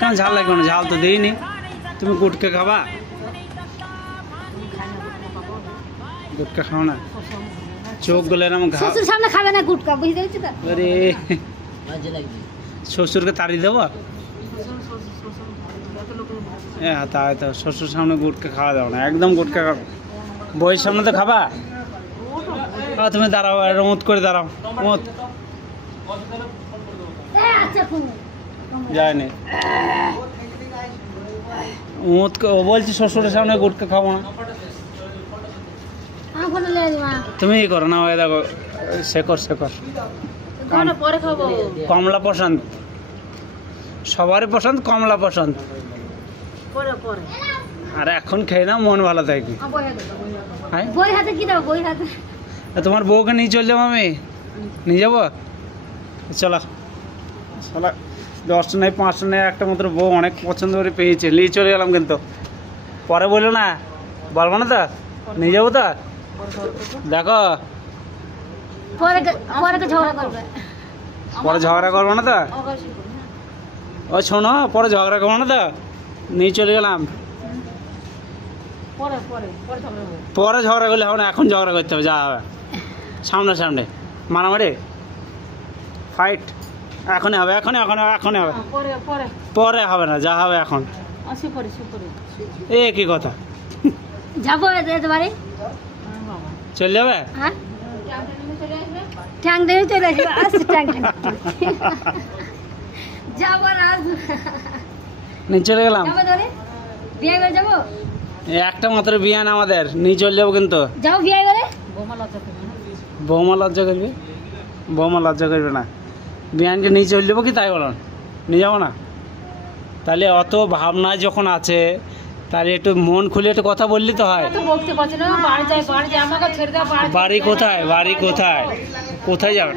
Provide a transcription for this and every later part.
কেন ঝাল লাগবে না? ঝাল তো দিইনি। তুমি গুটকে খাবা? গুটকা খাও না? চোখ গলে এরকম শ্বশুর সামনে খাবে না গুটকা, বুঝতে পারছি তো। আরে শ্বশুরকে তাড়িয়ে দেবো? হ্যাঁ তাই তো, শ্বশুর সামনে গুটকা খাওয়া যাবে না, একদম গুটকা খাও। বইয়ের সামনে তো খাবা? তুমি দাঁড়াও, রমত করে দাঁড়াও। মত যায়নি ও বলছি শ্বশুরের সামনে গুটকা খাবো না। তুমি ই করো না, ওই দেখো শেখর শেখর কমলা পছন্দ, সবারই পছন্দ কমলা পছন্দ। আরে এখন খেয়ে না, মন ভালো থাকে। তোমার বউকে নিয়ে চল যাবো, আমি নিয়ে যাবো। চলো চলো, 10টা নেই 5টা নেই, একটা মাত্র বউ অনেক পছন্দ করে পেয়েছে, নিয়ে চলে গেলাম। কিন্তু পরে বললো না, বলবো না তো, নিয়ে যাবো তো। দেখো পরে ঝগড়া করবো না তো। ও শোনো, পরে ঝগড়া করবো না তো, নিয়ে চলে গেলাম। পরে ঝগড়া করলে হবে না, এখন ঝগড়া করতে হবে, যা হবে সামনে সামনে মারামারি ফাইট এখনই হবে, এখনই হবে, পরে হবে না, যা হবে এখন। এ কি কথা, যাবো বাড়ি চলে যাবে? ট্যাং দিয়ে চলে আসবে, আসছে ট্যাং যাবো না, নিয়ে চলে গেলাম। বিয়ে করে যাবো, একটা মাত্র বিয়ে না আমাদের, নিয়ে চলে যাবো। কিন্তু যাবো বিয়ে করে। বৌমা লজ্জা করবে? বৌমা লজ্জা করবে না, বিয়ানকে নিয়ে চলে যাবো কি, তাই বলো? নিয়ে যাবো না? তাহলে অত ভাবনা যখন আছে, তাহলে একটু মন খুলে একটু কথা বললি তো হয়। বাড়ি কোথায়? বাড়ি কোথায়? কোথায় যাবে?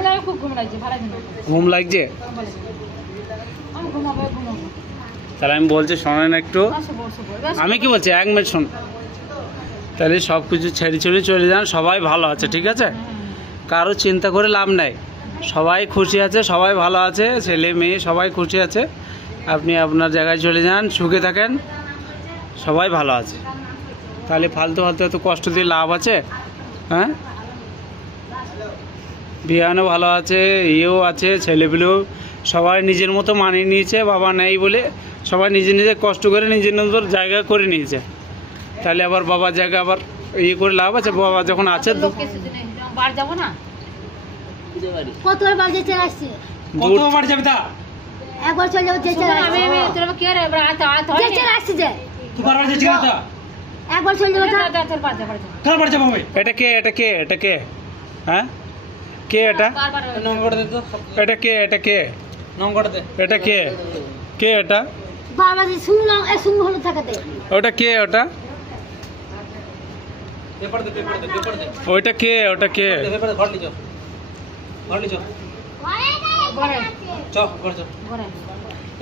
ঘুম লাগছে? তাহলে আমি বলছি শোনেন একটু, আমি কি বলছি 1 মিনিট শোন। তাহলে সব কিছু ছেড়ে ছেড়ে চলে যান, সবাই ভালো আছে, ঠিক আছে? কারো চিন্তা করে লাভ নাই, সবাই খুশি আছে, সবাই ভালো আছে, ছেলে মেয়ে সবাই খুশি আছে। আপনি আপনার জায়গায় চলে যান, সুখে থাকেন, সবাই ভালো আছে। তাহলে ফালতু ফালতু এত কষ্ট দিয়ে লাভ আছে? হ্যাঁ, বিয়ানও ভালো আছে, ইয়েও আছে, ছেলেগুলো সবাই নিজের মতো মানিয়ে নিয়েছে, বাবা নেই বলে সবাই নিজে নিজে কষ্ট করে নিজের নিজের জায়গা করে নিয়েছে। তাহলে আবার বাবার জায়গা আবার ইয়ে করে লাভ আছে? বাবা যখন আছে যাবো না, কতবার বাড়ি যেতে আসছে, কতবার যাবে? তা একবার চলে যাবো, যেতে আসছে যে একবার চলে যাবো। এটা কে? এটা কে? এটা কে? হ্যাঁ, কে এটা? এটা কে? এটা কে? এটা কে? কে এটা? বাবা যে শুনলাম এ শুন হলো থাকাতে। ওটা কে? ওটা ওইটা কে? ওটা কে?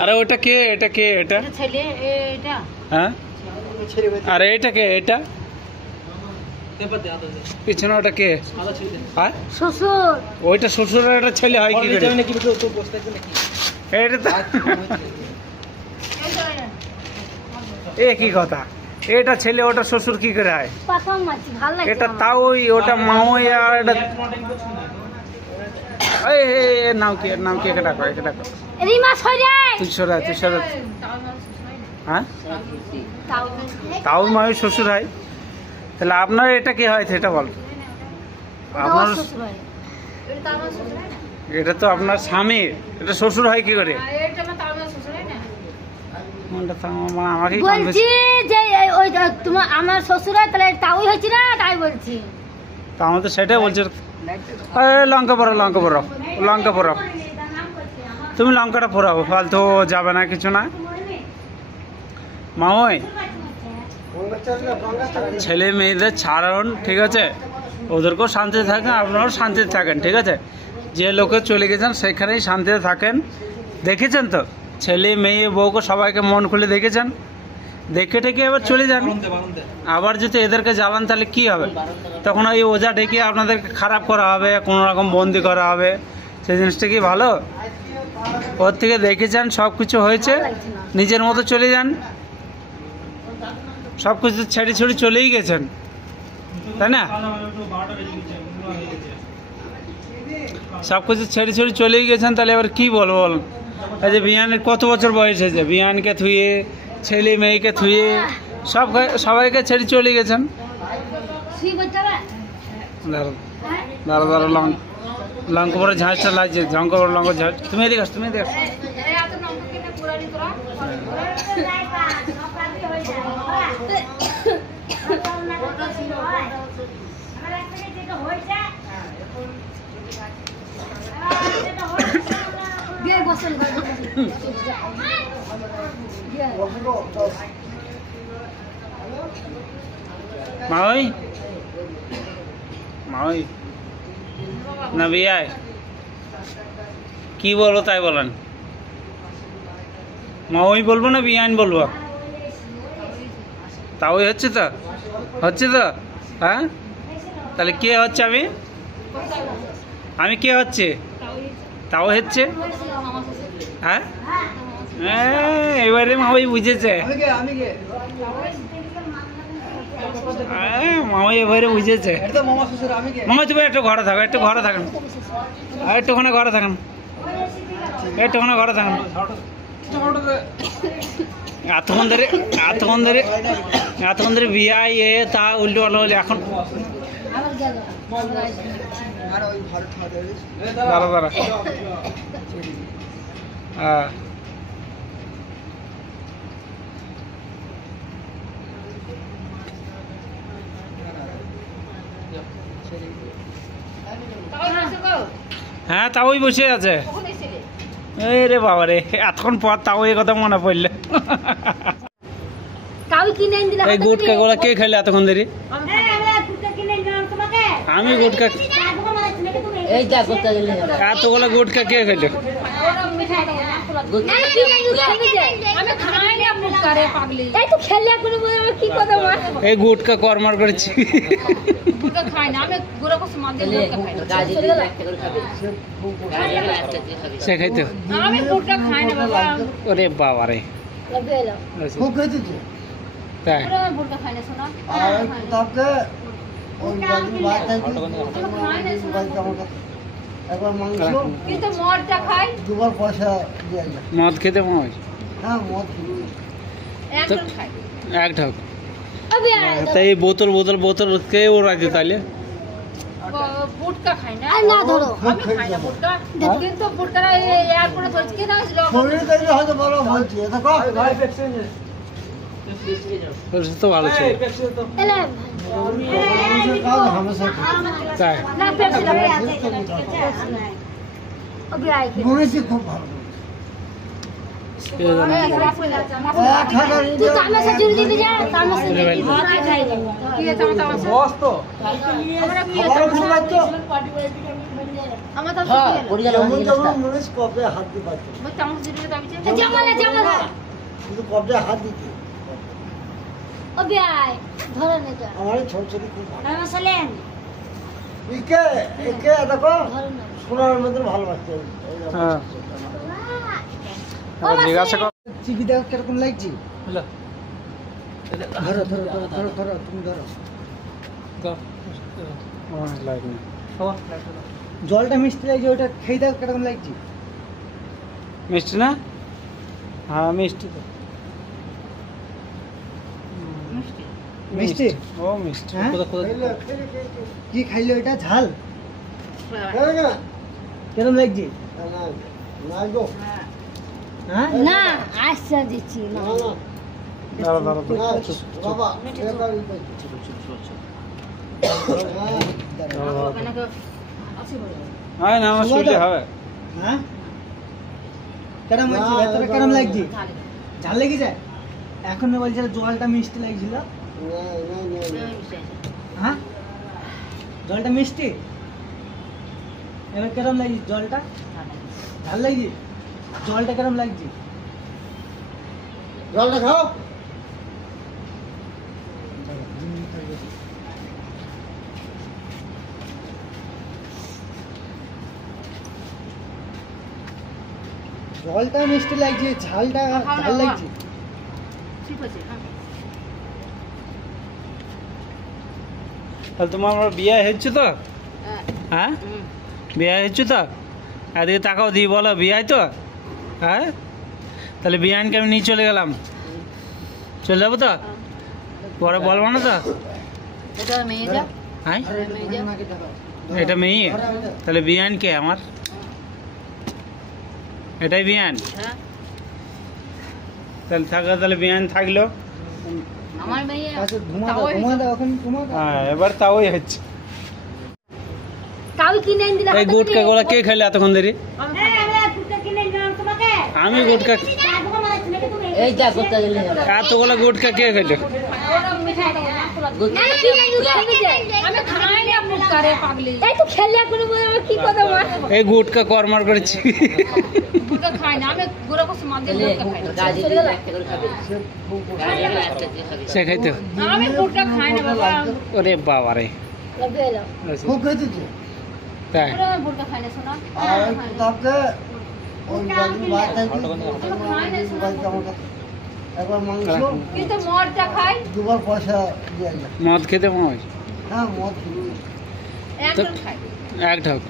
আরে ওটা কে? এটা কে? এটা হ্যাঁ, আরে এটা কে? এটা পিছনে ওটা কে? শ্বশুর। ওইটা শ্বশুরের একটা ছেলে হয় কি করে? এটা তো এ কি কথা, এটা ছেলে ওটা শ্বশুর কি করে হয়? এটা তাও ওটা মামই, আর এটা নাম কি? নাম কি? এটা ডাকো, এটা ডাকো। তুই সরা, তুই সরা। হ্যাঁ, তাও মামি শ্বশুর হয়। তাহলে আপনার এটা কি হয় সেটা বল। আপনার এটা তো আপনার স্বামী, এটা শ্বশুর হয় কি করে? আমাকে বলছি যে ওই তোমার আমার শ্বশুর হয়, তাহলে তাওই হচ্ছে না, তাই বলছি। তা আমার তো সেটাই বলছি। লঙ্কা পড়াও, লঙ্কা পড়াও, লঙ্কা পড়াও, তুমি লঙ্কাটা পড়াও, ফালতু যাবে না, কিছু না। মামই ছেলে মেয়েদের ছাড়ুন, ঠিক আছে? ওদেরকেও শান্তিতে থাকেন, আপনারাও শান্তিতে থাকেন, ঠিক আছে? যে লোকে চলে গেছেন সেখানেই শান্তিতে থাকেন। দেখেছেন তো, ছেলে মেয়ে বউকে সবাইকে মন খুলে দেখেছেন, দেখে টেকে এবার চলে যান। আবার যদি এদেরকে জ্বালান তাহলে কি হবে? তখন ওই ওঝা ডেকে আপনাদেরকে খারাপ করা হবে, কোনো রকম বন্দি করা হবে, সেই জিনিসটা কি ভালো? ওর থেকে দেখে যান, সব কিছু হয়েছে, নিজের মতো চলে যান। সব কিছু ছেড়ে ছুড়ে চলেই গেছেন, তাই না? সব কিছু ছেড়ে ছুড়ে চলেই গেছেন, তাহলে এবার কি বলবো বল? এই যে বিয়ানের কত বছর বয়স হয়েছে, বিয়ানকে থুয়ে, ছেলে মেয়েকে থুয়ে সবাইকে ছেড়ে চলে গেছেন। দাঁড়া দাঁড়া লঙ্কা পরে ঝাঁসটা লাগছে, লঙ্কা পরে লঙ্কা ঝাঁস। তুমি এদিকে আস, তুমি এদিকে আস। মাওই মাওই না বিয়ায় কি বলবো তাই বলেন। মাওই বলবো না বিয়ান বলবো? তাওই হচ্ছে তো, হচ্ছে তো, হ্যাঁ? তাহলে কে হচ্ছে? আমি কে হচ্ছে? তাও হচ্ছে, হ্যাঁ? এবারে মাওই বুঝেছে, মামাই এবারে বুঝেছে। মামা তুমি একটু ঘরে থাকো, একটু ঘরে থাকেন, একটুখানে ঘরে থাকেন, একটুখানে ঘরে থাকেন। এতক্ষণ ধরে বিয়া এ তা উল্টো পাল্টা হলে এখন দাঁড়া দাঁড়া। হ্যাঁ হ্যাঁ, তাওই বসে আছে। এই রে বাবা রে, এতক্ষণ পর তাও এই কথা মনে পড়লে। এই গুটকা গুলা কে খেলে এতক্ষণ ধরে? আমি গুটকা, এতগুলো গুটকা কে খেলে? এই গুটকা কর্মার করেছি, সে খাইতো। ওরে বাবা রে, তাই মদ খেতে মনে এক ঢাক, তাই বোতল বোতল বোতল কে ও রাখছে তাহলে? তো ভালো ছিল, তাই খুব ভালো। চিবিটা কিরকম লাগছে? ধরো ধরো ধরো ধরো ধরো, তুমি ধরো। জলটা মিষ্টি লাগছে, ওটা খেয়ে দাও, কিরকম লাগছে? মিষ্টি না? হ্যাঁ মিষ্টি তো, মিষ্টি। ও মিষ্টি। কি খাইলো এটা? ঝাল কিরকম লাগছে? না আচ্ছা দিচ্ছি না। দাঁড়া দাঁড়া না, আমার শুনলে হবে। হ্যাঁ কেরম লাগছে? ভেতরে কেরম লাগছে? ঝাল লেগে যায়? এখন বলছিল জলটা মিষ্টি লাগছিল। হ্যাঁ জলটা মিষ্টি, এবার কেরম লাগছে? জলটা ঝাল লাগছে? জলটা কেরম লাগছে? জলটা খাও। জলটা মিষ্টি লাগছে, ঝালটা ঝাল লাগছে। ঠিক আছে হ্যাঁ। তাহলে তোমার আমার বিয়ে হচ্ছে তো? হ্যাঁ। হ্যাঁ হুম। বিয়ে হচ্ছে তো? এদিকে তাকাও দিয়ে বলো বিয়ে তো? হ্যাঁ তাহলে বিয়ানকে আমি নিয়ে চলে গেলাম, চলে যাবো তো? পরে বলবো না তো? এটা মেয়ে যা। হ্যাঁ মেয়ে যা। এটা মেয়ে, তাহলে বিয়ান কে আমার? এটাই বিয়ান? হ্যাঁ তাহলে থাকলো, তাহলে বিয়ান থাকলো। আমার মেয়ে। আচ্ছা ঘুমা তাও দাও, হয়েছে। ঘুমা দাও, এখন ঘুমা দাও। হ্যাঁ এবার তাওই হচ্ছে। তাও কিনে এনে দিলা। এই গুটকা গোলা কে খেলে এতক্ষণ দেরি? আমি গুটকা, এই যা করতে গেলে এতগুলো গুটকা কে খেলো? আমি খাই না মুটকা রে পাগলি। এই তো খেলে কোন কি কথা বল। এই গুটকা কর্মার করেছি। মুটকা খাই না আমি, গুড়া কস মাঝে মুটকা খাই না। গাজি দিলে একটা করে খাবে। সে খাইতো? আমি মুটকা খাই না বাবা। ওরে বাবা রে, লগে এলো। খুব খেতে তো। তাই পুরো মুটকা খাই না শোনা। আর তাকে ওই বাড়ি বাড়িতে একবার মাংস, কিন্তু মদটা খাই। দুবার পয়সা দিয়ে যায়। মদ খেতে মজ? হ্যাঁ মদ খেতে। একদম খাই। এক ঢাক।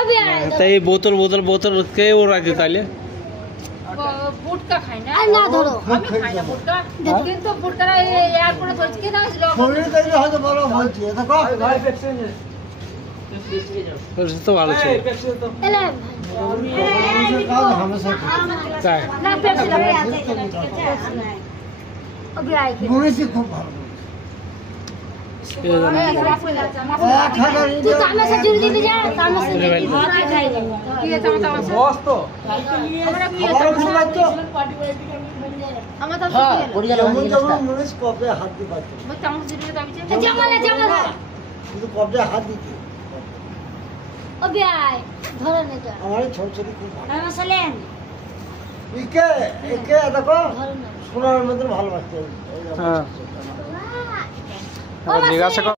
আবে তাই এই বোতল বোতল বোতল কে ও রাখে তাহলে? মুটকা খাই না। না ধরো আমি খাই না মুটকা। কিন্তু মুটকাটা এয়ারপোর্টে ধরছি কি না শরীর থেকে হয়তো বড় বলছি, এটা কো তোর তো ভালো ছিল। এলে কাজ হামেশা তাই না পেপসি লাগে আছে। আবে আই কি মনেছি খুব ভালো। কে জানে? তুই তামাশা জুড়ে দিবি যা তামাশা রে ভাই। খাই না কি আছে তামাশা বস তো আমরা কি খাবার খুব তো আমার তো কি হলো যেমন তেমন মনেছি কপে হাত দিয়ে পাচ্ছে, মই তামাশা জুড়ে দাবি জামালে জামালে কিন্তু কপে হাত দিতে আবে আই ধরে নে যা আমার এই ছোট ছোট খুব ভালো। তামাশা লেন একে একে দেখো ধরে না সোনার মধ্যে ভালোবাসতে। হ্যাঁ জিজ্ঞাসা কর।